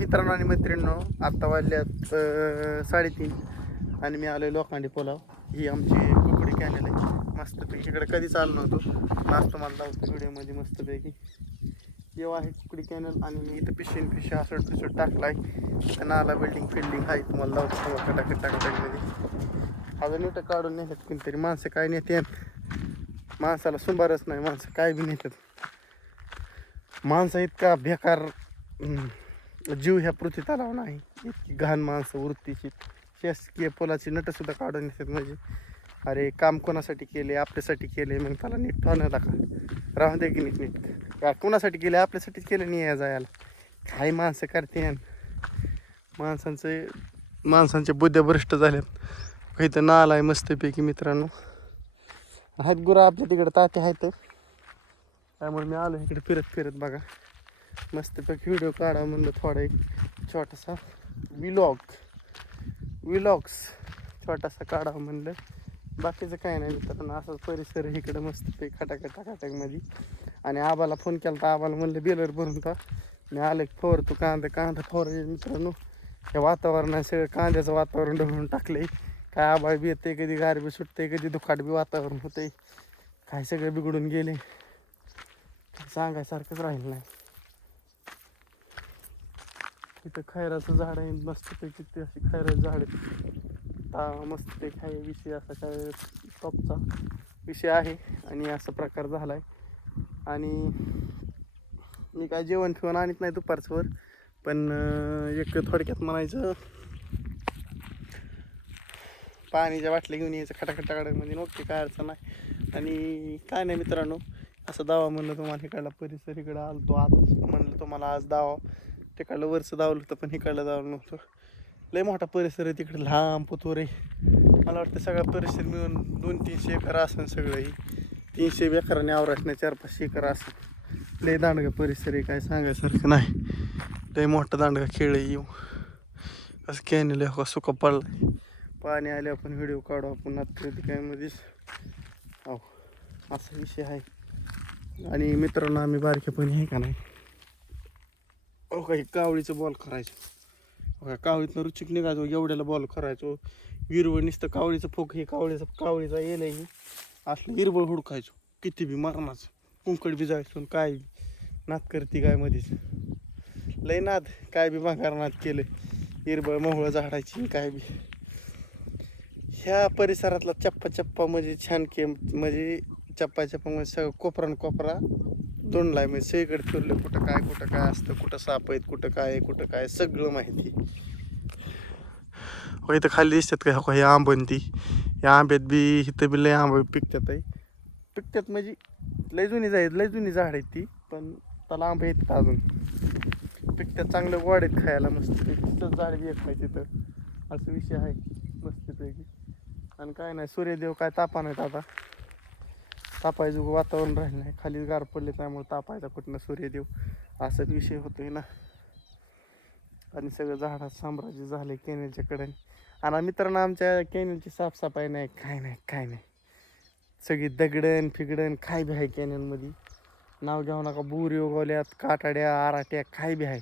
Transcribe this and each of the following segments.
मित्रांनो आणि मैत्रिणींनो आत्ता वाजल्यात साडेतीन. आणि मी आलो लोखंडी पुलाव. ही आमची कुकडी कॅनल आहे. मस्तपैकी इकडे कधीच आलो नव्हतो. नाच तुम्हाला लावतो व्हिडिओमध्ये मस्तपैकी येऊ आहे कुकडी कॅनल आणि मी इथं पिशवीन पिशवी असं पिशवी टाकला आहे नाला बिल्डिंग फिल्डिंग आहे. तुम्हाला लावतो कटाकट टाकटाकमध्ये अजून इथं काढून नेतात कोणतरी. माणसं काय नेते? माणसाला सुंबारच नाही. माणसं काय बी नेतात. माणसं इतका बेकार जीव ह्या पृथ्वीत तलाव हो नाही. इतकी घाण माणसं वृत्तीची. शासकीय पोलाची नटसुद्धा काढून येतात म्हणजे. अरे काम कोणासाठी केले? आपल्यासाठी केले. मग त्याला नीट ठेवण्याला का राहून दे की नीट नीट. या कोणासाठी केले? आपल्यासाठीच केलं नाही या जायला. काही माणसं करते माणसांचे माणसांच्या बुद्ध्या भ्रष्ट झाल्यात तर नाल आहे मस्तपैकी मित्रांनो. आहेत गुरा आपल्या तिकडं. तात्या आहेत. त्यामुळे मी आलो इकडे फिरत फिरत बघा. मस्तपैकी व्हिडिओ काढा म्हणलं थोडा एक छोटासा विलॉग विलॉग्स छोटासा काढावं म्हणलं. बाकीचं काय नाही मित्रांनो असाच परिसर इकडं इकडं मस्तपैकी खटाखट खटाकमध्ये आणि आबाला फोन केला तर आबाला म्हणलं बेलर भरून का मी आलं की फवारतो कांदा कांदा फवार मित्रांनो. हे वातावरणात सगळं कांद्याचं वातावरण ढवळून टाकलंय. काय आबा बी येते कधी गारबी सुटते कधी दुखाट बी वातावरण होते काय सगळं बिघडून गेले सांगायसारखंच राहिलं नाही. इथं खैराचं झाड आहे मस्तपैकी ते अशी खैराचं झाड आहे ता ते काय विषय असा काय टॉपचा विषय आहे आणि असा प्रकार झाला आहे आणि मी काय जेवण फिवण आणत नाही दुपारचंवर पण एक थोडक्यात म्हणायचं पाणीच्या बाटल्या घेऊन यायचं खटाखट म्हणजे नोकरी काय अडचण नाही. आणि काय नाही मित्रांनो असं दावा म्हणलं तुम्हाला इकडला परिसर इकडं आलतो आज म्हणलं तुम्हाला आज दावा. तिकडलं वरचं दावलं होतं पण इकडलं दावलं नव्हतं. लय मोठा परिसर आहे तिकडे लांब पुतोर आहे. मला वाटतं सगळा परिसर मिळून दोन तीनशे एकर असेल सगळं तीनशे बेकराने आवरास नाही चार पाचशे एकर असं लय दांडगा परिसर आहे काय सांगायसारखं नाही. लय मोठा दांडगा खेळ येऊ. असं कॅनेल हो सुका पडला पाणी आले आपण व्हिडिओ काढू आपण नागपूर काय मध्येच हो असा विषय आहे. आणि मित्रांनो आम्ही बारकेपणी आहे का नाही? हो काही कावळीचं बॉल करायचो. का कावळीतनं रुचिक निघायचो एवढ्याला बॉल करायचो. विरवळ नुसतं कावळीचं फोक हे कावळीचं कावळीचा येलं हे. असलं हिरबळ हुडकायचो. किती बी मारणाच. कुंकड बी जायचो काय नात नाद करते काय मध्येच लय नाद काय बी माघार नाद केलं. हिरबळ मोहळं झाडायची काय बी. ह्या परिसरातला चप्पा चप्पा म्हणजे छान के म्हणजे चप्पा चप्पा म्हणजे सगळं कोपरा कोपरा. तोंडलाय म्हणजे सगळीकडे फिरलं कुठं काय कुठं काय असतं कुठं साप आहेत कुठं काय आहे कुठं काय सगळं माहिती. हो इथं खाली दिसतात का? हो हे आंबंती या आंब्यात बी इथं बी लय आंबे पिकतात आहे. पिकतात म्हणजे लय जुनी जाईल लय जुनी झाड आहेत ती पण त्याला आंबे येतात अजून? पिकतात चांगलं गोड आहेत खायला मस्त तिथं झाड बी एक आहे तिथं असं विषय आहे मस्तपैकी आणि काय नाही सूर्यदेव काय तापा नाहीत आता? तापायचं वातावरण राहिलं नाही. खाली गार पडले त्यामुळे तापायचा कुठनं सूर्यदेव? असाच विषय होतोय ना. आणि सगळं झाडात साम्राज्य झाले कॅनेलच्या कडेने. आणि मित्रांनो आमच्या कॅनेलची साफसफाई नाही काय नाही काय नाही. सगळी दगडण फिगडण काय बी आहे कॅनेलमध्ये. नाव घेऊ नका बुरी उगवल्यात काटाड्या आराट्या काय बी आहे.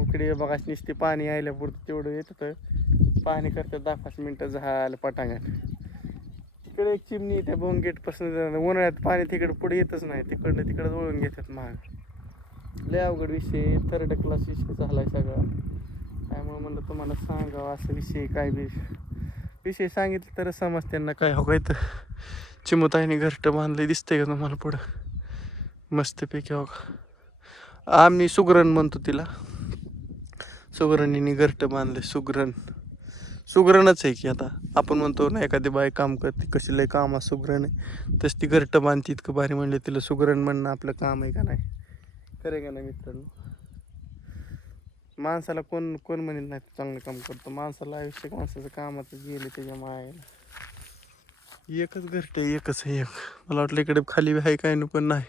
उकडे बघा नुसते पाणी यायल्यापुरतं तेवढं येत होतं पाणी करतात दहा पाच मिनटं झालं पटांगण. तिकडे एक चिमणी त्या बोन गेटपासून उन्हाळ्यात पाणी तिकडे पुढे येतच नाही तिकडनं तिकडं वळून घेतात महाग लय अवघड विषय थर्ड क्लास विषय झालाय सगळा. त्यामुळे म्हणलं तुम्हाला सांगावं असं विषय काय बी विषय सांगितलं तर समज त्यांना काय हवं काय तर. चिमुताईने घरटं बांधले दिसते का तुम्हाला पुढं? मस्तपैकी हो का? आम्ही सुगरण म्हणतो तिला. सुगरणीने घरटं बांधले सुगरण. सुगरणच आहे की आता. आपण म्हणतो ना एखादी बाई काम करते कशी लय काम सुगरण आहे. तस ती घरटं बांधते इतकं भारी म्हणले तिला सुगरण म्हणणं आपलं काम आहे का नाही. खरं का नाही मित्रांनो? माणसाला कोण कोण म्हणेल नाही चांगलं काम करतो. माणसाला आयुष्य माणसाचं कामाचं गेले त्याच्या मायाला एकच घरटे एकच आहे. एक मला वाटलं इकडे खाली बी आहे काय पण नाही.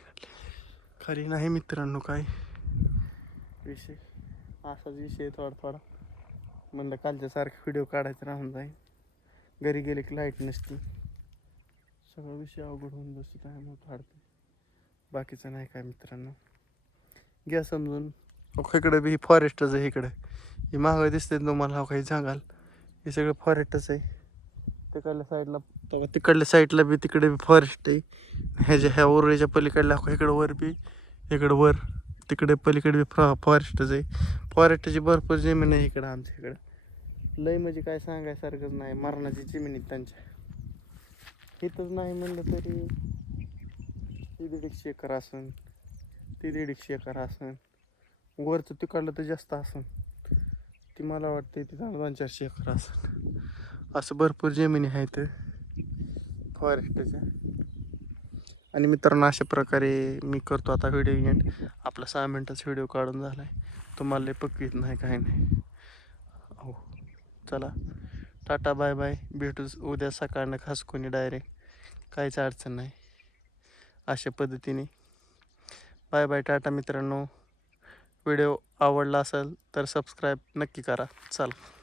खाली नाही मित्रांनो काय. विषय असाच विषय आहे थोडा थोडा. म्हणलं कालच्या सारखा व्हिडिओ काढायचा राहून जाईल. घरी गेले की लाइट नसती. सगळा विषय अवघड होऊन बसत आहे मग काढते बाकीचं नाही काय मित्रांनो. घ्या समजून. अहो, इकडे बी फॉरेस्टच आहे इकडे. हे मागं दिसते तुम्हाला. हो काही सांगाल हे सगळं फॉरेस्टच आहे. तिकडल्या साईडला तेव्हा तिकडल्या साईडला बी तिकडे बी फॉरेस्ट आहे. ह्याच्या ह्या उरळीच्या पलीकडल्या हो, इकडं वर बी. इकडं वर. तिकडे पलीकडे फॉ फॉरेस्टच आहे. फॉरेस्टची भरपूर जमीन आहे इकडं आमच्या इकडं लय म्हणजे काय सांगायसारखंच नाही. मरणाची जमीन आहे त्यांच्या. इथंच नाही म्हणलं तरी ती दीड एकशे एकर असून. ती दीड एकशे एकर असून. वरचं तिकडलं तर जास्त असून. ती मला वाटते ती दोन चारशे एकर असून. असं भरपूर जमिनी आहेत. फॉरेस्टच्या आणि मित्रांनो अशा प्रकारे मी करतो आता व्हिडिओ एंड आपला सहा मिनटाचा व्हिडिओ काढून झाला आहे तुम्हाला लय पक्कीत नाही काय नाही. हो. चला. Tata bye bye. भेटू उद्या सकाळनं खास कोणी डायरेक्ट काहीच अडचण नाही. अशा पद्धतीने. बाय बाय टाटा मित्रांनो. व्हिडिओ आवडला असेल तर सबस्क्राईब नक्की करा. चला.